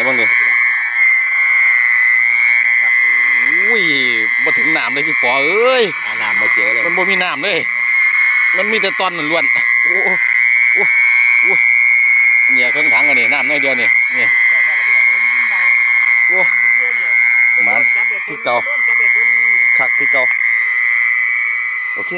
ให้เบิ่งดูอุ้ยมาถึงน้ำเลยพี่ปอเอ้ยหาน้ำมาเจอเลยมันบ่มีน้ำเลย มันมีแต่ตอนล้วนๆโอ้โอ้โอ้โอ้เนี่ยเครื่องถังอันนี้น้ำน้อยเดียวนี่นี่โอ้หมันคือเก่าคักคือเก่าโอเค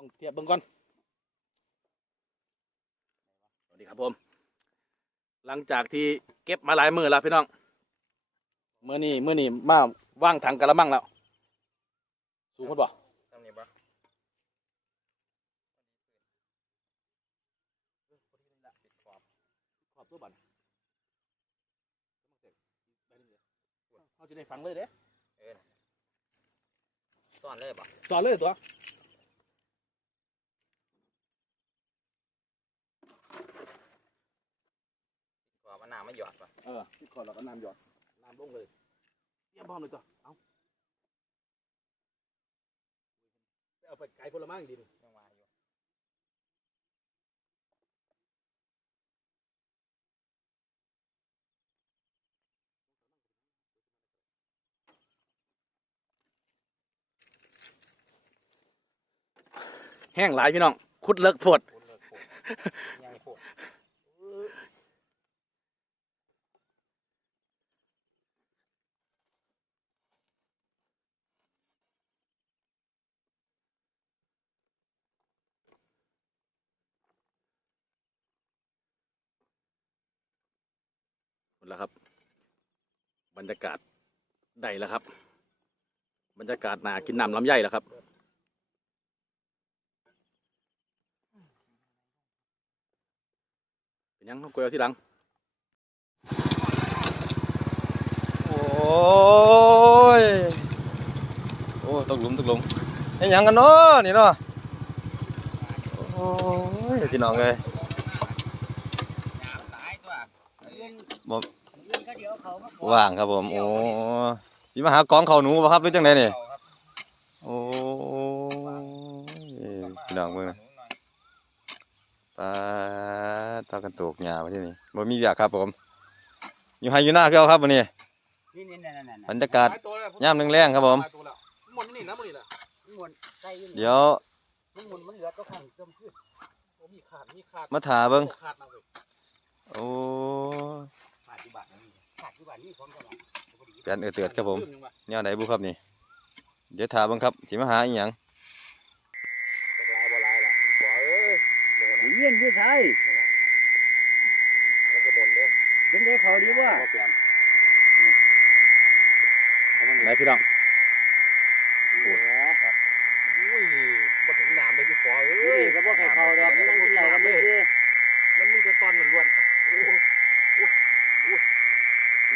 ต้องเทียบเบิ่งก่อนสวัสดีครับผม หลังจากที่เก็บมาหลายมือแล้วพี่น้องเมื่อนี้เมื่อนี้มาว่างถังกะละมังแล้ว สูงคนบ่ขอบตัวบันเขาจะได้ฟังเลยเด้ตอนเลยปะสอนเลยตัว กว่ามันน้ำไม่หยอดปะ เออที่ก่อนเราก็น้ำหยอดน้ำลงเลยเตรียมพร้อมเลยตัวเอาไปเอาไปไกลผลไม้ดินยังว่าอยู่แห้งหลายพี่น้องคุดเลิกโพดคุณเลิกโคตรยังโคตร หมด แล้วครับ บรรยากาศได้แล้วครับ บรรยากาศนากินน้ำลำไยแล้วครับเป็นยังเขากลัวที่หลังโอ้ยโอ้ตกหลุมตกหลุมเฮ็ดหยังกันเนาะนี่เนาะโอ้ยพี่น้องเอ้ย ตายตัว บ่ว่างครับผม โอ้สิมาหากองเขาวหนูบ่ครับหรือจังไดนี่ครับโอ้ยพี่น้องเบิ่งนะปลาตากันตกหญ้ามาที่นี่บ่มีเวียกครับผม อยู่ไห้อยู่หน้าคือเอาครับวันนี้นี่นี่นั่นนั่นบรรยากาศยามแรงๆครับผมหมดนี่นะหมดนี่นะมวนใส่อยู่เดี๋ยวมันมวนมันเหลือก็ขังเติมขึ้นโอ้มีขาดมีขาดมาถาเบิ่งขาดมาเลยโอ้ ขาดที่บานนี่ขาดที่บ้านนี่พร้อมกันแปลนเอือเตือดครับผมแนวไหนบุครับนี่ เดี๋ยวถาเบิ่งครับสิมาหาอีหยังลายบ่ลายละบ่เอ้ยเวียนอยู่ใส่แล้วก็บนเลยเป็นได้เขาดีว่าเปลี่ยนไหนพี่น้องโอ้ยอุ้ยบ่ถึงน้ำเลยพี่ปอเอ้ยก็บ่ให้เขาดอกนั่งกินเหล้ากันซื่อมันมีแต่ตอนล้วนๆโอ้โอ้โอ้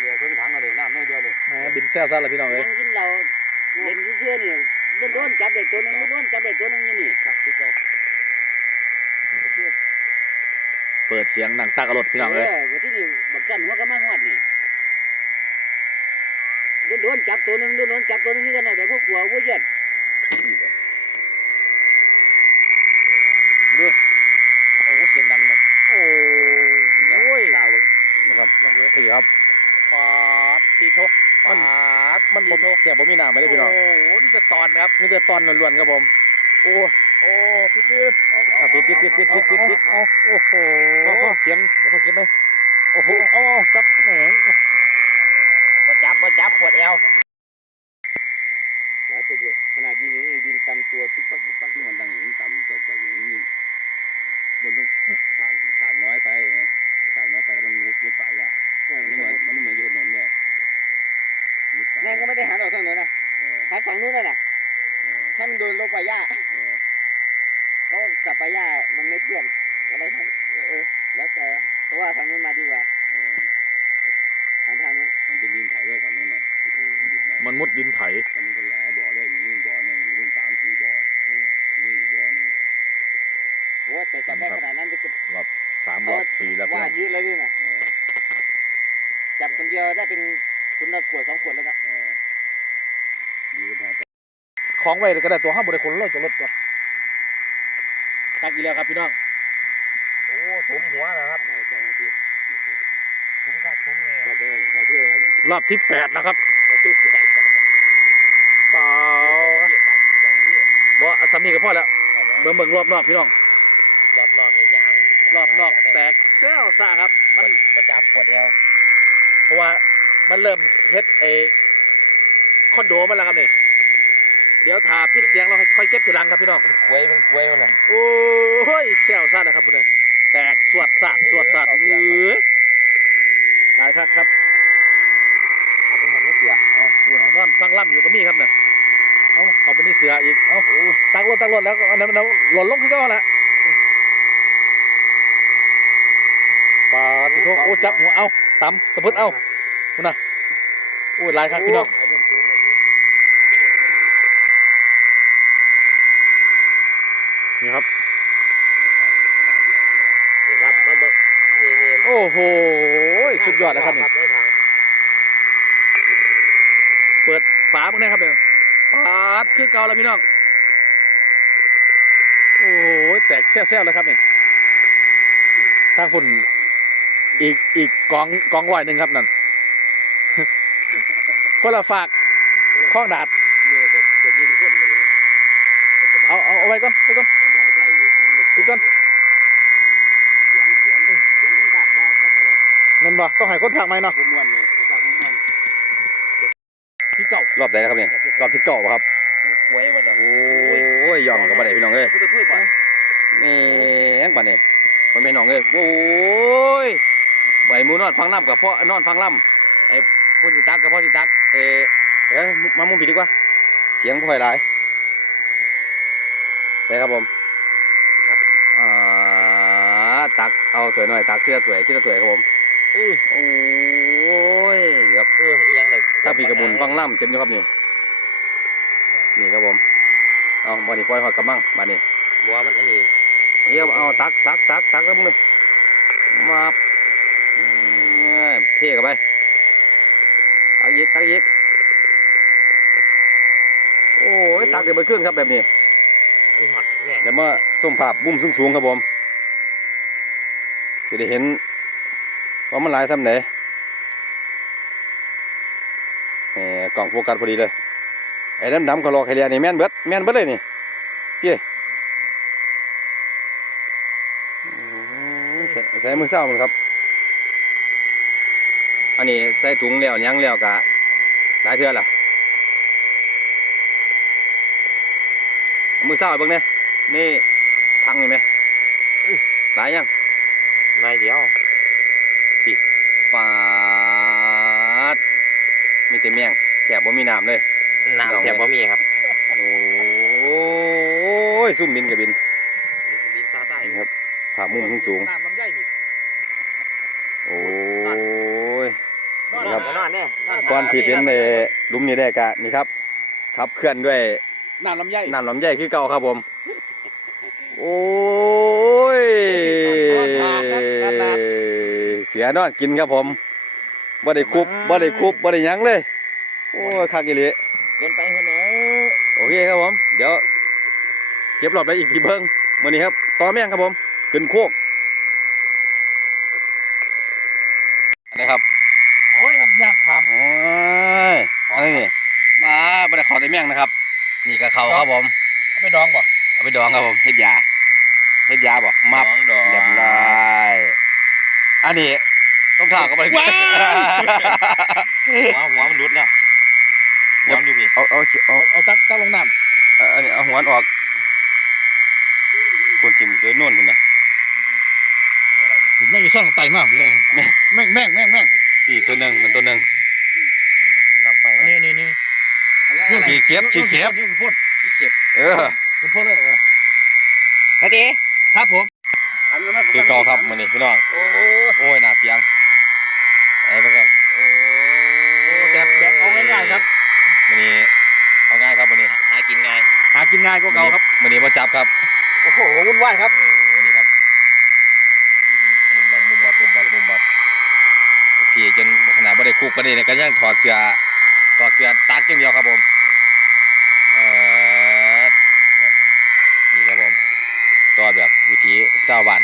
เนี่ยเพิ่งถังอันนี้น้ำน้อยเดียวนี่ แหมบินแซวซะละพี่น้องเอ้ยนั่งกินเหล้าเล่นซื่อๆนี่โดนๆจับได้ตัวนึงโดนๆจับได้ตัวนึงอยู่นี่ครับพี่เก่าเปิดเสียงหนังตากระรดพี่น้องเอ้ยว่าที่นี่บักกันหัวก็มาฮอดนี่โดนๆจับตัวนึงโดนๆจับตัวนึงคือกันน่ะแต่พวกผัวพวกเย็นดูโอ้เสียงดังแบบโอ้โอ้ยข้าวเบิ่งนะครับน้องเอ้ยพี่ครับปาดตีโท ปาดมันบ่แก่บ่มีน้ำไม่ได้พี่น้องโอ้โหนี่จะตอนครับมีแต่ตอนล้วนๆครับผมโอ้โอ้ปิดปิดอะปิดปิดปิดปิดปิดปิดปิดเอาโอ้โหโอ้โหเสียงเดี๋ยวเขาเก็บไปโอ้โหเอ๋อาจับแหงบ่จับบ่จับปวดเอว รอบสี่แล้วพี่ว่าน้องยืดเลยดินะเออจับคนเดียวได้เป็นคุณละขวดสองขวดแล้วก็เออดีก็พอแต่ของไว้ก็ได้ตัวห้าบริคนรถจะรถก็ตักอีกแล้วครับพี่น้องโอ้สมหัวนะครับพอแต่ทีสมกับสมเลยพอแต่พอเพื่อนเลยรอบที่แปดแล้วครับเราซื้อแปดเปล่าพี่ตักจังพี่บ่ทำนี่ก็พอแล้ว เบิ่งเบิ่งรอบนอกพี่น้อง รอบนอกเนี่ยยาง รอบนอกแตกเซลซะครับ มัมันนมาจับปวดเอวเพราะว่ามันเริ่มเฮ็ดไอ้คอนโดมันแล้วครับนี่เดี๋ยวถ้าปิดเสียงเราค่อยเก็บทีหลังครับพี่น้องเป็นควยเป็นควยมันน่ะโอ้ยเซลซะนะครับพุ่นน่ะแตกสวดสาดสวดสาดเอ้ยได้ครับครับเอาไปมันไม่เสียเอาเอานอนฟังล่ำอยู่กับมี่ครับน่ะเอาเขาไปในเสืออีก เอาตักรถตักรถแล้วก็อันนั้นมันหล่นลงคือเก็แหละ ปลาติโทโอ้จับหัวเอาตำตะพึดเอาคุณน่ะโอ้ยหลายครับพี่น้องไอ้มุมสูงเลยพี่นี่ครับกระดาษใหญ่ไม่ได้นี่ครับมาเบิ่งนี่นี่โอ้โหสุดยอดนะครับนี่ในถังเปิดฝาเพิ่งได้ครับเนี่ยปาดคือเก่าแล้วพี่น้องโอ้โหแตกแซ่วๆเลยครับนี่ทางพุ่น อีกอีกกองกองลอยหนึ่งครับนั่นคนละฝากข้องดาดเอาเอาเอาไว้ก่อนไว้ก่อนปิดก่อนเงินบ่ต้องให้คนฝากไหมเนาะที่เก่ารอบใดนครับเนี่ยรอบที่เก้าครับโอ้ยย่องกับบัดนี้พี่น้องเอ้ยพูดแต่แม่งบันี้มันเป็นน้องเอ้ยโอ้ย ใบหมูนอนฟังล่ำกับพ่อนอนฟังล่ำไอ้พูดสิตักกับพ่อสิตักเออเดี๋ยวมามุมผิดดีกว่า เสียงพ่อยหลายใช่ครับผมครับอ่าตักเอาถ้วยหน่อยตักที่ละถ้วยที่ละถ้วยครับผมเออโอ้ยครับเอออีหยังเลยถ้าปีกระมุนฟังล่ำเต็มอยู่ครับนี่นี่ครับผมเอาบัดนี้ปล่อยหอดกระมังบัดนี้บัวมันอันนี้เฮียเอาตักตักตักตักแล้วมึงเลยมาเอ้ยเทกันไปตักยิกตักยิกโอ้ยตักเดี๋ยวไปขึ้นครับแบบนี้แง่งเดี๋ยวมาส้มภาพบุ้มสูงๆครับผมจะได้เห็นว่ามันหลายซ้ำไหนแหมกล่องโฟกัสพอดีเลย ไอ้ดำดำก็รอใครเรียนนี่แม่นเบิดแม่นเบิดเลยนี่พี่ใส่มือเศร้ามันครับ อันนี้ใส่ถุงแล้วยังแล้วกะหลายเทื่อล่ะเอามือเศร้าให้เบิ่งเนี่ยนี่พังนี่ไหมหลายยังน้อยเดียวปาดมีแต่แมงแถบบ่มีน้ำเลยน้ำแถบบ่มีครับ โอ้ยซุ่มบินกับบินบินฟ้าใต้นี่ครับผามุมสูงน้ำลำไยพี่ๆโอ้ยนอน ครับนอนเนี่ยนอนก่อนที่เป็นเอ่อหลุมนี้ได้กะนี่ครับขับเคลื่อนด้วยน้ำลำไยน้ำลำไยคือเก่าครับผม โอ้ยเสียนอนกินครับผมบ่ได้คุบบ่ได้คุบบ่ได้หยังเลย โอ้ยคักอีหลีเกินไปหัวหนูโอเคครับผม เดี๋ยวเก็บรอบได้อีกทีเบิ้งมื้อนี้ครับต่อแม่งครับผมขึ้นโคกอันนี้ครับ โอ้ยยากความ โอ้ยอะไรนี่มาบ่ได้เขอแต่แม่ งนะครับ นี่ก็เขาครับผมเอาไปดองบ่เอาไปดองครับผมเฮ็ดยาเฮ็ดยาบ่มับดองดองเรียบร้อยอันนี้ต้องถามก็บ่ได้หัวหัวมันรุดแล้วหัวมันอยู่พี่เอาเอาเอาเอาเอาตักตักลงน้เอาอันนี้เอาหัวมันออกคนทิมเกินโน่นพุ่นน่ะำไม่มีซ่อนไตมากเลยแม่งแม่งแม่งแม่งนี่ตัวหนึงมันตัวหนึงน้ำไฟอันนี้นี่นี่ ขี้เข็บขี้เข็บนี่คุณพูดเออคุณพูดเลยเออนาทีครับผมทำคือเก่าครับมื้อนี้พี่น้องโอ้โอ้ยน่าเสียงไอ้เบิ่งครับโอ้แบบแบบเอาง่ายๆครับมื้อนี้เอาง่ายครับมื้อนี้หากินง่ายหากินง่ายก็เก่าครับมื้อนี้บ่จับครับโอ้โหวุ่นวายครับโอ้โหนี่ครับยินยินบับมุมบับมุมบับมุมบับพี่จนขนาดบ่ได้คุกกันนี่เนี่ยก็ยังถอดเสื้อ ถอดเสื้อตักอย่างเดียวครับผมเออนี่ครับผมตัวแบบวิธีชาวบ้าน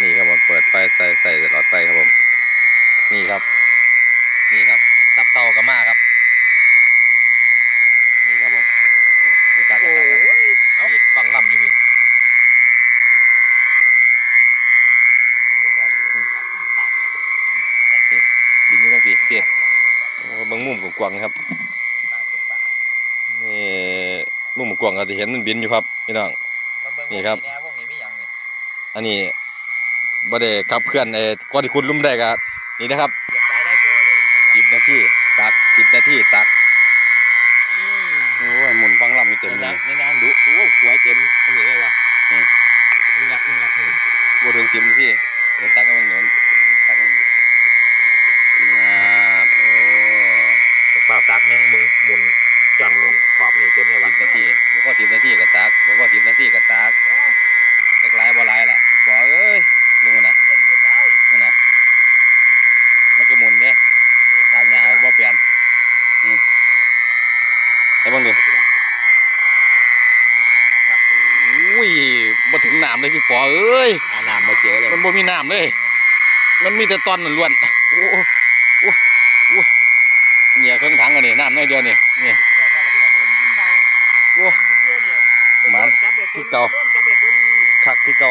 นี่ครับผมเปิดไฟใส่ใส่หลอดไฟครับผม นี่ครับ นี่ครับ ตับเต่ากับมาครับ บางมุมกว้างๆครับนี่มุมกว้างก็จะเห็นมันบินอยู่ครับพี่น้อง นี่ครับพวกนี้ไม่ยังนี่อันนี้บ่ได้ขับเคลื่อนเอ่อก่อนที่คุณลุ่มได้ก็นี่นะครับอยากตายได้ตัวเลยสิบนาทีตักสิบนาทีตักโอ้ยหมุนฟังลำอยู่เต็มเลยไม่ยังดูโอ้หัวเต็มอันนี้เลยวะอืมงักงักเลยบ่ถึงสิบนาทีเดี๋ยวตักก็มันเหนือนตักก็มันนะครับโอ้ เปล่าตักแม่งมึงหมุนจอนหมุนขอบนี่เต็มเลยวะ สิบนาทีบ่พอสิบนาทีก็ตักบ่พอสิบนาทีก็ตักสักหลายบ่หลายล่ะพี่ปอเอ้ยลงมาน่ะ นั่นน่ะมันก็หมุนเด้ทางยาวบ่เปลี่ยนอืมให้เบิ่งดูครับโอ้ยบ่ถึงน้ำเลยพี่ปอเอ้ย หาน้ำมาเจอเลย มัน บ่มีน้ำเลย มันมีแต่ตอนล้วนๆโอ้โอ้โอ้โอ้เนี่ยเครื่องถังอันนี้น้ำน้อยเดียวนี่นี่โอ้หมันคือเก่าคักคือเก่า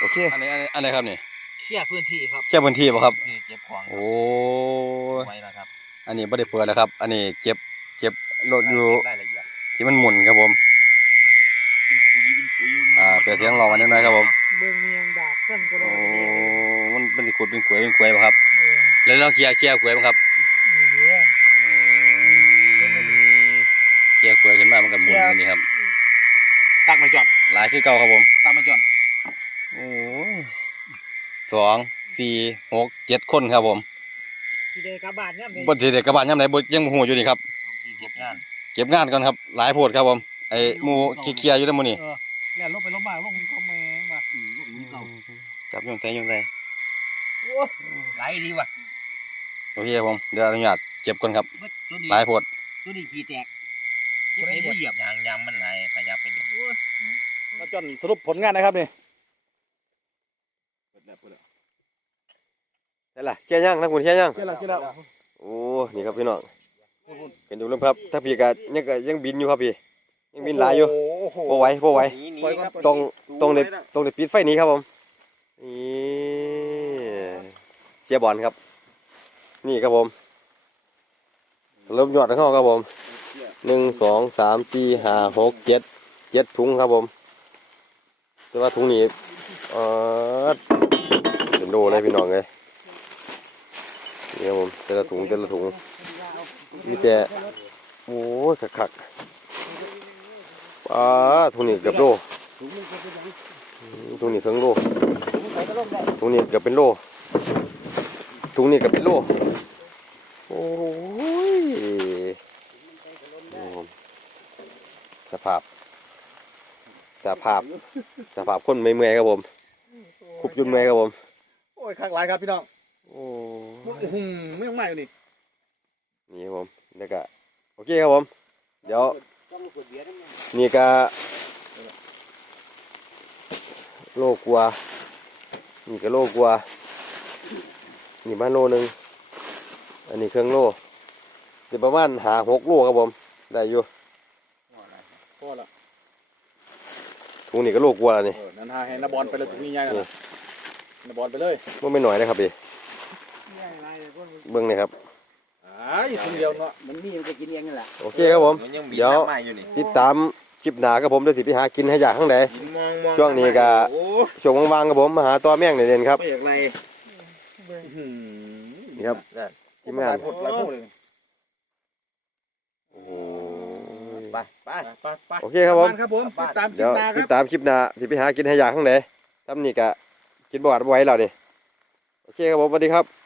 โอเคอันนี้อันนี้อันไหนครับนี่เคลียร์พื้นที่ครับแค่พื้นที่บ่ครับที่เก็บของโอ้ยไว้นะครับ อันนี้ไม่ได้เปิดแล้วครับ อันนี้เก็บเก็บรถอยู่รายละเอียดที่มันหมุนครับผมปุ๋ยเป็นปุ๋ยอ่าเปิดเสียงรอวันนิดหน่อยครับผม เบิ่งเมียงดากเพิ่นก็ได้โอ้มันเป็นสิขุดเป็นขวยเป็นขวยบ่ครับ เออแล้วเราเคลียร์เคลียร์ขวยบ่ครับนี่เด้ออืมเคลียร์ขวยขึ้นมามันก็หมุนอยู่นี่ครับ ตักมาจอดหลายคือเก่าครับผม ตักมาจอดโอ้ยสองสี่หกเจ็ดคนครับผมสิได้กลับบ้านยามใดบนที่เด็กกระบาดย่ำไหนบยังบ่หูอยู่นี่ครับที่เก็บงาน เก็บงานก่อนครับ หลายโพดครับผม ไอ้หมูเคลียร์ๆอยู่แล้วหมูนี่ เออ แล้วลงไปลงมาลงก็แมงว่ะจับโยนใส่โยนใส่ไหลดีว่ะโอเคครับผมเดี๋ยวอนุญาตเก็บก่อนครับตัวนี้หลายโพดตัวนี้ขี้แตกจะไปเหยียบยางยางมันไหลขยับไปเลยมาจอดสรุปผลงานนะครับนี่ได้ละเคี่ยย่างนะคุณเคี่ยย่างเกี่ยวแล้วเกี่ยวแล้วโอ้นี่ครับพี่น้องเป็นดูเรื่องครับถ้าพี่ก็ยังก็ยังบินอยู่ครับพี่ยังบินหลายอยู่โอ้โหบ่ไหวบ่ไหว ปล่อยก่อนต้องต้องได้ต้องได้ปิดไฟหนี้ครับผมนี่เสียบอลครับ นี่ครับผมเริ่มยอดเข้าครับผมหนึ่งสองสามสี่ห้าหกเจ็ดเจ็ดถุงครับผมแต่ว่าถุงนี้เออเป็นโดเลยพี่น้องเลยนี่ครับผมแต่ละถุงแต่ละถุงมีแต่โอ้ยขักๆป้าถุงนี้เกือบโล อืมถุงนี้เครื่องโลถุงนี้เกือบเป็นโลถุงนี้เกือบเป็นโลโอ้ยนี่ครับผมสภาพ สภาพ สภาพคนไม่เมื่อยครับผมคุบจนเมื่อยครับผม โอ้ยข้างหลายครับพี่น้องโอ้อื้อหือไม่ต้องใหม่อยู่นี่นี่ครับผมแล้วก็โอเคครับผม เดี๋ยวนี่ก็ โลกลัวานี่ก็โลกลัวานี่มาโลหนึ่งอันนี้เครื่องโลเดี๋ยวประมาณหาหกโลครับผม ได้อยู่พอละถุงนี้ก็โลกลัวาแล้วนี่เออนั่นฮะให้นาบอลไปเลยถุงใหญ่ๆนั่นน่ะนาบอลไปเลยมันไม่หน่อยนะครับพี่เนี่ยอะไรเพิ่นเบื้องเลยครับอ้ายถุงเดียวเนาะมันมีมันจะกินเองนี่แหละโอเคครับผมยังบีเดี๋ยวไม้อยู่นี่ติดตามคลิปหนาครับผมเดี๋ยวสิไปหากินให้อยากข้างไหนมองมองช่วงนี้ก็โอ้ ช่วงว่างๆครับผมมาหาตัวแม่งเด่นๆครับไม่อยากไรอื้อหือนี่ครับทีมงานหลายโพดหลายโพดเลยโอ้โหไปไป ไปไปโอเคครับผมกลัานครับผมติดตามคลิเดี๋ยปวหน้าคติรัดบตามคลิปหน้าที่ไปหากินให้อยากข้างไหนทำนี่กะกินบหวาดบ่ไหว้แล้วนี่โอเคครับผมสวัสดีครับ